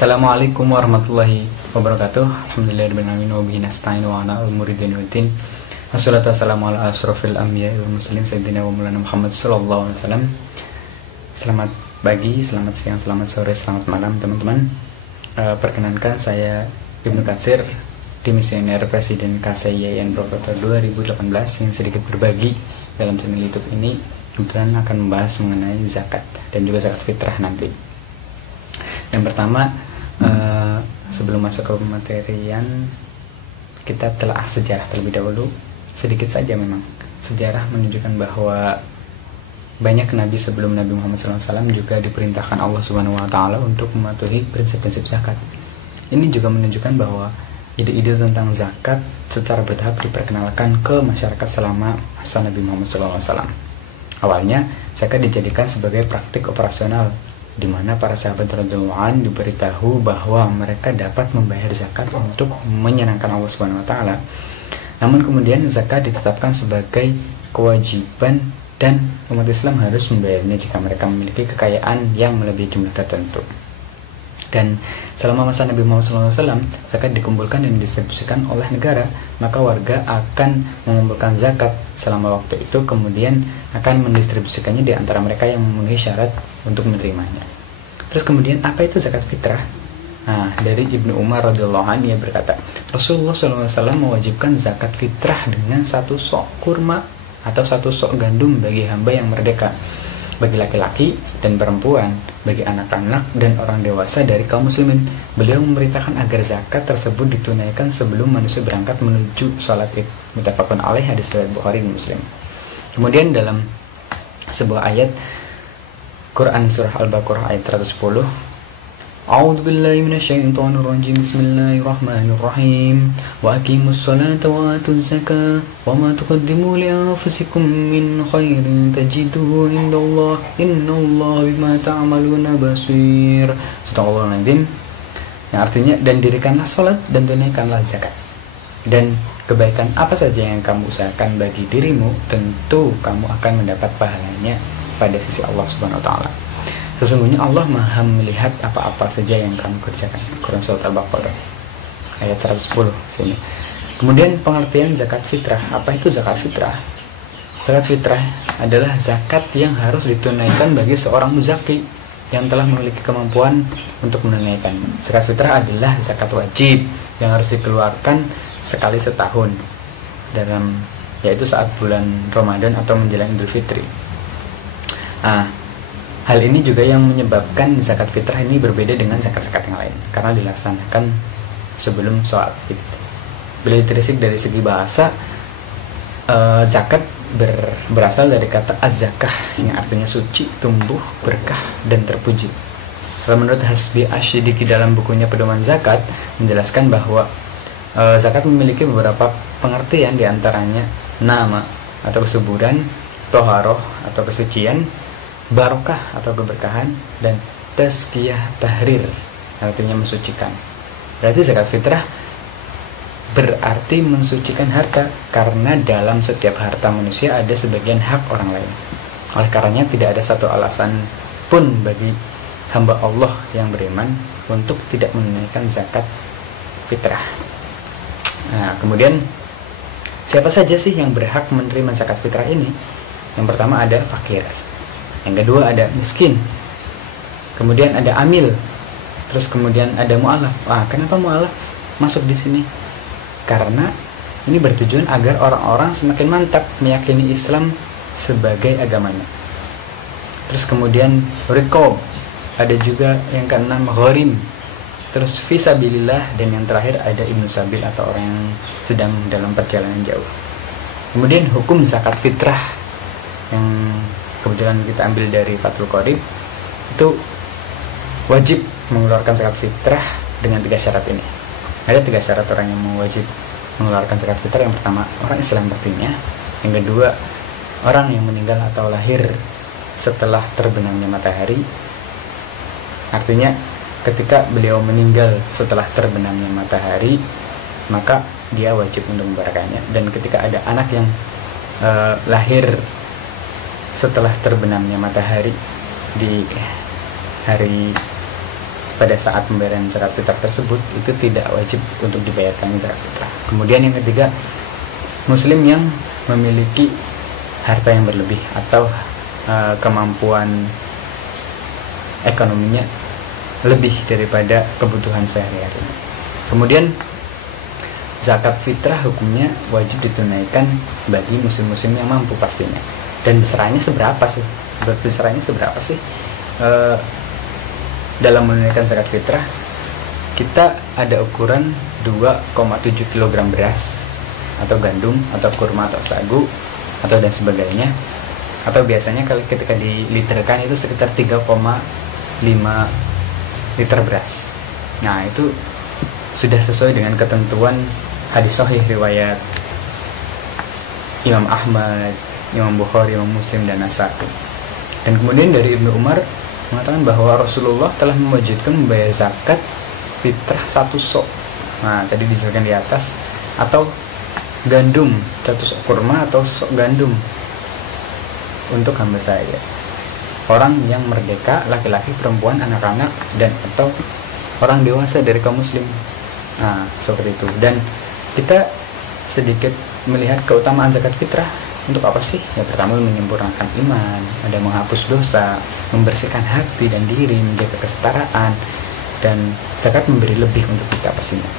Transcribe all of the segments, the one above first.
Assalamualaikum warahmatullahi wabarakatuh. Alhamdulillahirabbil alamin wa bihi nasta'in wa ala umuri din wa din. Wassalatu wassalamu ala asrofil anbiya'i wal mursalin sayyidina wa maulana Muhammad sallallahu alaihi wasallam. Selamat pagi, selamat siang, selamat sore, selamat malam teman-teman. Perkenankan saya Ibnu Katsir, Dimisioner Presiden KSIAIN Prokerto 2018 yang sedikit berbagi dalam channel YouTube ini. Kebetulan akan membahas mengenai zakat dan juga zakat fitrah nanti. Yang pertama, sebelum masuk ke materian, kita telah sejarah terlebih dahulu. Sedikit saja memang. Sejarah menunjukkan bahwa banyak nabi sebelum Nabi Muhammad SAW juga diperintahkan Allah Subhanahu Wa Taala untuk mematuhi prinsip-prinsip zakat. Ini juga menunjukkan bahwa ide-ide tentang zakat secara bertahap diperkenalkan ke masyarakat selama masa Nabi Muhammad SAW. Awalnya, zakat dijadikan sebagai praktik operasional, di mana para sahabat radhiyallahu anhum diberitahu bahwa mereka dapat membayar zakat untuk menyenangkan Allah Subhanahu wa taala. Namun kemudian zakat ditetapkan sebagai kewajiban dan umat Islam harus membayarnya jika mereka memiliki kekayaan yang melebihi jumlah tertentu. Dan selama masa Nabi Muhammad SAW, zakat dikumpulkan dan didistribusikan oleh negara, maka warga akan mengumpulkan zakat selama waktu itu, kemudian akan mendistribusikannya di antara mereka yang memenuhi syarat untuk menerimanya. Terus kemudian apa itu zakat fitrah? Nah, dari Ibnu Umar radhiyallahu anhu, ia berkata, Rasulullah SAW mewajibkan zakat fitrah dengan 1 sok kurma atau 1 sok gandum bagi hamba yang merdeka, bagi laki-laki dan perempuan, bagi anak-anak dan orang dewasa dari kaum muslimin. Beliau memerintahkan agar zakat tersebut ditunaikan sebelum manusia berangkat menuju sholat id. Muttafaqun alaih, hadis riwayat Bukhari dan Muslim. Kemudian dalam sebuah ayat Quran surah Al-Baqarah ayat 110, A'udzu billahi minasyaitonir rajim. Bismillahirrahmanirrahim. Wa aqimus sholata wa atuz zakata wa ma tuqaddimu li anfusikum min khairin tajiduhu indallah innallaha bima ta'maluna basir. Subhanallah. Yang artinya, dan dirikanlah salat dan tunaikanlah zakat. Dan kebaikan apa saja yang kamu usahakan bagi dirimu, tentu kamu akan mendapat pahalanya pada sisi Allah Subhanahu wa taala. Sesungguhnya Allah Maha melihat apa-apa saja yang kamu kerjakan. Quran Surat Al-Baqarah ayat 110 sini. Kemudian pengertian zakat fitrah. Apa itu zakat fitrah? Zakat fitrah adalah zakat yang harus ditunaikan bagi seorang muzaki yang telah memiliki kemampuan untuk menunaikan. Zakat fitrah adalah zakat wajib yang harus dikeluarkan sekali setahun, yaitu saat bulan Ramadan atau menjelang Idul Fitri. Hal ini juga yang menyebabkan zakat fitrah ini berbeda dengan zakat-zakat yang lain, karena dilaksanakan sebelum sholat id. Bila ditelisik dari segi bahasa, zakat berasal dari kata az-zakah yang artinya suci, tumbuh, berkah, dan terpuji. Kalau menurut Hasbi Ash-Shidiki dalam bukunya Pedoman Zakat menjelaskan bahwa zakat memiliki beberapa pengertian, diantaranya nama atau kesuburan, toharoh atau kesucian, barokah atau keberkahan, dan tazkiyah tahrir artinya mensucikan. Berarti zakat fitrah berarti mensucikan harta, karena dalam setiap harta manusia ada sebagian hak orang lain. Oleh karenanya tidak ada satu alasan pun bagi hamba Allah yang beriman untuk tidak menunaikan zakat fitrah. Nah, kemudian siapa saja sih yang berhak menerima zakat fitrah ini? Yang pertama ada fakir, yang kedua ada miskin, kemudian ada amil, terus kemudian ada mu'alaf. Kenapa mu'alaf masuk di sini? Karena ini bertujuan agar orang-orang semakin mantap meyakini Islam sebagai agamanya. Terus kemudian riqab, ada juga yang keenam gharim, terus fisabilillah, dan yang terakhir ada ibnu sabil atau orang yang sedang dalam perjalanan jauh. Kemudian hukum zakat fitrah yang kebetulan kita ambil dari Fathul Qorib, itu wajib mengeluarkan zakat fitrah dengan 3 syarat ini. Ada 3 syarat orang yang mau wajib mengeluarkan zakat fitrah. Yang pertama, orang Islam pastinya. Yang kedua, orang yang meninggal atau lahir setelah terbenamnya matahari. Artinya ketika beliau meninggal setelah terbenamnya matahari, maka dia wajib untuk membayarkannya. Dan ketika ada anak yang lahir setelah terbenamnya matahari di hari pada saat pembayaran zakat fitrah tersebut itu tidak wajib untuk dibayarkan zakat fitrah. Kemudian yang ketiga, muslim yang memiliki harta yang berlebih atau kemampuan ekonominya lebih daripada kebutuhan sehari-hari. Kemudian zakat fitrah hukumnya wajib ditunaikan bagi muslim-muslim yang mampu pastinya. Dan besarannya seberapa sih? Dalam menunaikan zakat fitrah, kita ada ukuran 2,7 kg beras atau gandum atau kurma atau sagu atau dan sebagainya. Atau biasanya kalau ketika diliterkan itu sekitar 3,5 liter beras. Nah, itu sudah sesuai dengan ketentuan hadis sahih riwayat Imam Ahmad, Imam Bukhari, Imam Muslim, dan Nasa'i. Dan kemudian dari Ibnu Umar mengatakan bahwa Rasulullah telah mewajibkan membayar zakat fitrah 1 sok. Nah, tadi dijelaskan di atas, atau gandum 1 sok kurma atau sok gandum untuk hamba saya, orang yang merdeka, laki-laki, perempuan, anak-anak, dan atau orang dewasa dari kaum muslim. Nah, seperti itu. Dan kita sedikit melihat keutamaan zakat fitrah. Untuk apa sih? Ya, pertama menyempurnakan iman, ada menghapus dosa, membersihkan hati dan diri, menjaga kesetaraan, dan zakat memberi lebih untuk kita pastinya.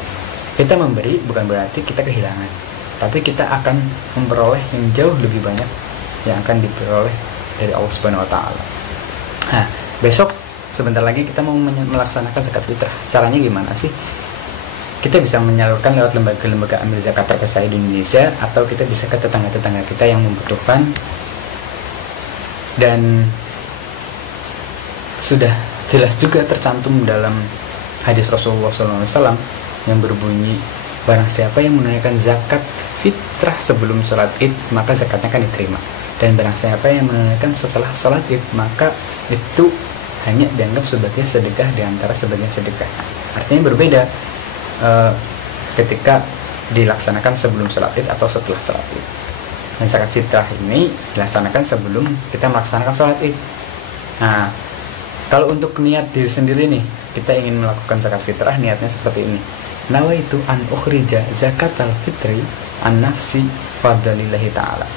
Kita memberi bukan berarti kita kehilangan, tapi kita akan memperoleh yang jauh lebih banyak yang akan diperoleh dari Allah Subhanahu wa Ta'ala. Nah, besok sebentar lagi kita mau melaksanakan zakat fitrah. Caranya gimana sih? Kita bisa menyalurkan lewat lembaga-lembaga amil zakat terpercaya di Indonesia, atau kita bisa ke tetangga-tetangga kita yang membutuhkan. Dan sudah jelas juga tercantum dalam hadis Rasulullah SAW yang berbunyi, barang siapa yang menunaikan zakat fitrah sebelum sholat id, maka zakatnya akan diterima. Dan barang siapa yang menunaikan setelah sholat id, maka itu hanya dianggap sebagai sedekah di antara sebagian sedekah. Artinya berbeda ketika dilaksanakan sebelum sholat id atau setelah sholat id. Dan zakat fitrah ini dilaksanakan sebelum kita melaksanakan sholat id. Nah, kalau untuk niat diri sendiri nih, kita ingin melakukan zakat fitrah, niatnya seperti ini. Nawaitu an ukhrija zakatal fitri an nafsi fadlillahi ta'ala.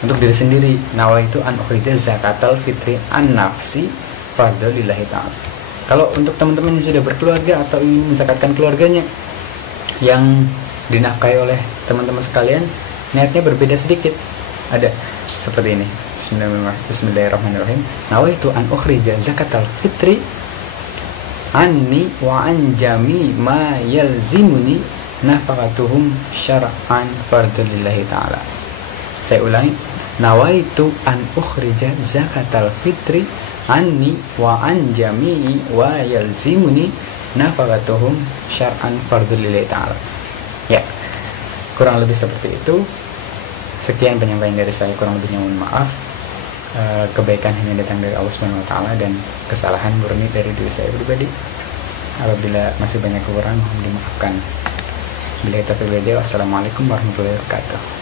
Untuk diri sendiri, nawaitu an ukhrija zakatal fitri an nafsi fadlillahi ta'ala. Kalau untuk teman-teman yang sudah berkeluarga atau ingin menzakatkan keluarganya yang dinafkahi oleh teman-teman sekalian, niatnya berbeda sedikit. Ada seperti ini. Bismillahirrahmanirrahim. Nawaitu an ukhrija zakatal fitri anni wa an jami ma yalzimuni nafaqatuhum syar'an fardulillahi ta'ala. Saya ulangi. Nawaitu an ukhrija zakatal fitri anni wa an jami'i wa yalzimuni nafaqatuhum syar'an fardulillahi ta'ala. Ya, kurang lebih seperti itu. Sekian penyampaian dari saya, kurang lebihnya mohon maaf. Kebaikan hanya datang dari Allah Subhanahu wa Ta'ala, dan kesalahan murni dari diri saya pribadi. Apabila masih banyak kekurangan, mohon dimaafkan. Bila taufiq wal hidayah. Wassalamualaikum warahmatullahi wabarakatuh.